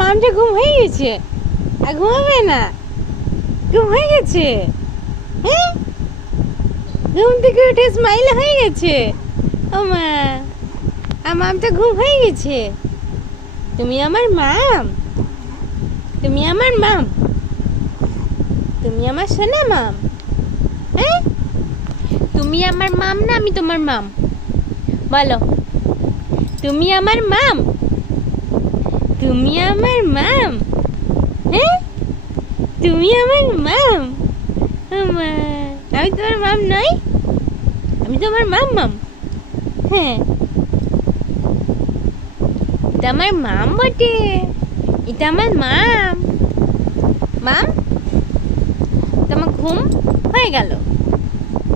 মামটা ঘুম হয়ে গেছে, আর ঘুমাবে না? ঘুম হয়ে গেছে? হ্যাঁ, ঘুম থেকে উঠে স্মাইল হয়ে গেছে। ও মা, মামটা ঘুম হয়ে গেছে। তুমি আমার মাম, তুমি আমার মাম, তুমি আমার সোনা মাম। হ্যাঁ, তুমি আমার মাম না আমি তোমার মাম? বলো, তুমি আমার মাম, তুমি আমার মাম। হ্যাঁ, তুমি আমার মাম। ও মা, আমি তোমার মাম নই? আমি তোমার মাম মাম। হ্যাঁ, এটা আমার মাম বটে, এটা আমার মাম। মাম, তোমার ঘুম হয়ে গেল?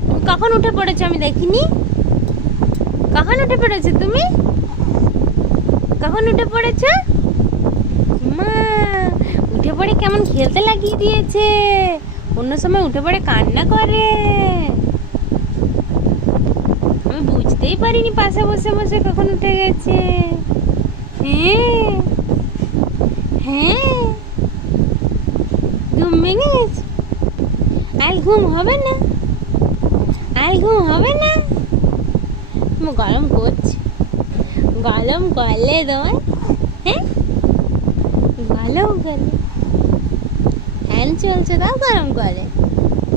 তুমি কখন উঠে পড়েছো? আমি দেখিনি। কখন উঠে পড়েছো তুমি? কখন উঠে পড়েছো? মা, উঠে পড়ে কেমন খেলতে লাগিয়ে দিয়েছে। অন্য সময় উঠে পড়ে কান্না করে, আমি বুঝতেই পারিনি পাশে বসে বসে কখন উঠে গেছে। হ্যাঁ হ্যাঁ, ঘুম ভেঙে গেছে। আর ঘুম হবে না, আর ঘুম হবে না। গরম করছে, গরম করলে তোমার? হ্যাঁ, গরম করে ফ্যান চলছে তাও গরম করে?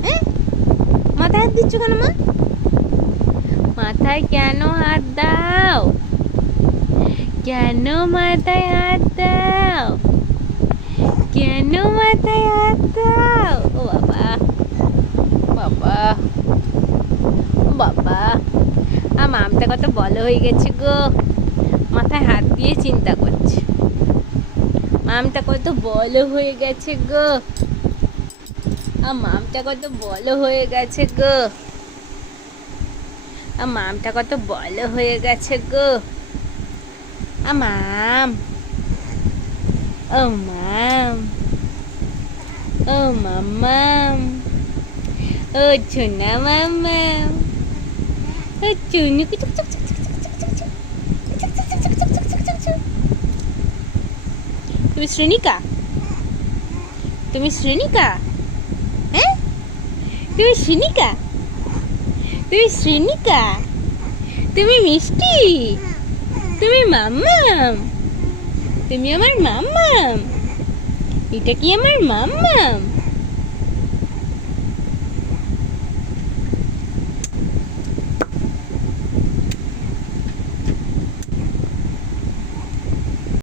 হ্যাঁ, মাথায় হাত দিচ্ছ কেন মা? মাথায় কেন হাত দাও? কেন মাথায় হাত দাও? কেন মাথায় হাত দাও? ও বাবা, বাবা, ও বাবা, মামটা কত বড় হয়ে গেছে গো, মাথায় হাত দিয়ে চিন্তা করছে। মামটা কত বড় হয়ে গেছে গো, মামটা কত বড় হয়ে গেছে গো, মামটা কত বড় হয়ে গেছে গো। মাম, ও মাম, ও মাম্মাম, ও সোনা মাম্মাম, ও চুনু। তুমি শ্রেণিকা? তুমি শ্রেণিকা? হ্যাঁ, তুমি শ্রেণিকা? তুমি শ্রেণিকা? তুমি মিষ্টি? তুমি মাম্মাম? তুমি আমার মাম্মাম? এটা কি আমার মাম্মাম?